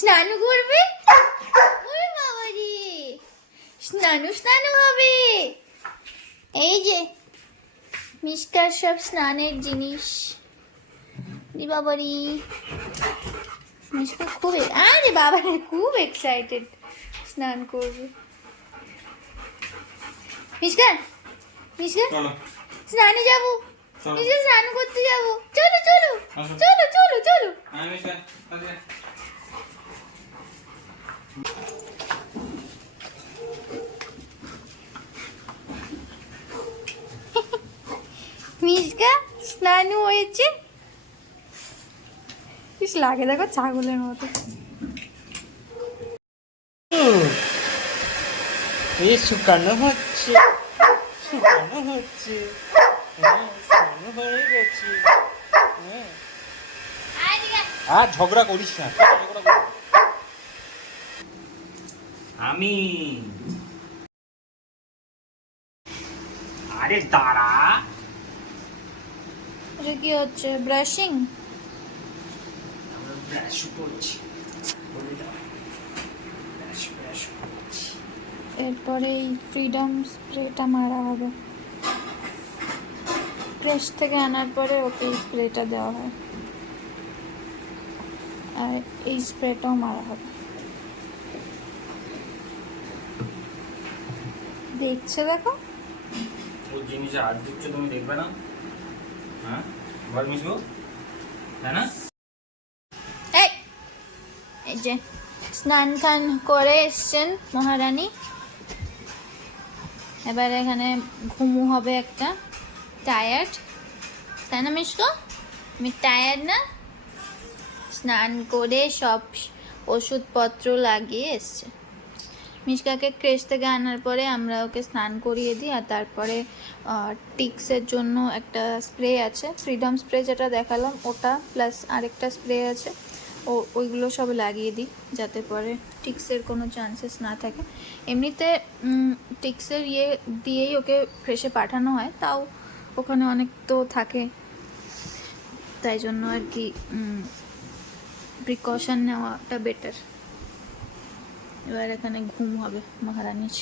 স্নান করবে? ওরে বাবা রে, স্নান হবে। এই যে মিষ্কার সব স্নানের জিনিস। দি বাবারি, মিষ্কা খুব আরে বাবা রে, খুব এক্সাইটেড স্নান করবে। মিষ্কা, মিষ্কা স্নানে যাবো, মিষ্কা স্নান করতে যাবো। চলো চলো চলো চলো চলো। মিষ্কা স্নান হয়েছে। বেশ লাগে দেখো ছাগলের মতো। এই শুকানো হচ্ছে, শুকানো হচ্ছে, শুকানো হয়ে গেছে। আর ঝগড়া করিস না, ঝগড়া করিস না। আমি আরে দাঁড়া, এটা কি হচ্ছে? ব্রাশিং? আমরা ব্রাশ করছি, বলে দাও, ব্রাশ ব্রাশ করছি। এরপরে এই ফ্রিডম স্প্রেটা মারা হবে। ক্রেশ থেকে আনার পরে ওকে এই স্প্রেটা দেওয়া হয়, আর এই স্প্রেটাও মারা হবে। দেখছে দেখো, ওই জিনিস হাত দিচ্ছে, তুমি দেখবে না? হ্যাঁ বল মিশবো, তাই না? এই যে স্নান টান করে এসছেন মহারানী, এবার এখানে ঘুমু হবে একটা। টায়ার্ড তাই না মিষ্ক? আমি টায়ার্ড না? স্নান করে সব ওষুধপত্র লাগিয়ে এসছে। মিষ্কাকে ক্রেশ থেকে আনার পরে আমরা ওকে স্নান করিয়ে দিই, আর তারপরে টিক্সের জন্য একটা স্প্রে আছে, ফ্রিডম স্প্রে যেটা দেখালাম ওটা, প্লাস আরেকটা স্প্রে আছে, ওইগুলো সব লাগিয়ে দিই যাতে পরে টিক্সের কোনো চান্সেস না থাকে। এমনিতে টিক্সের ইয়ে দিয়েই ওকে ফ্রেশে পাঠানো হয়, তাও ওখানে অনেক তো থাকে, তাই জন্য আর কি প্রিকশন নেওয়াটা বেটার। এবার এখানে ঘুম হবে মহারানীর।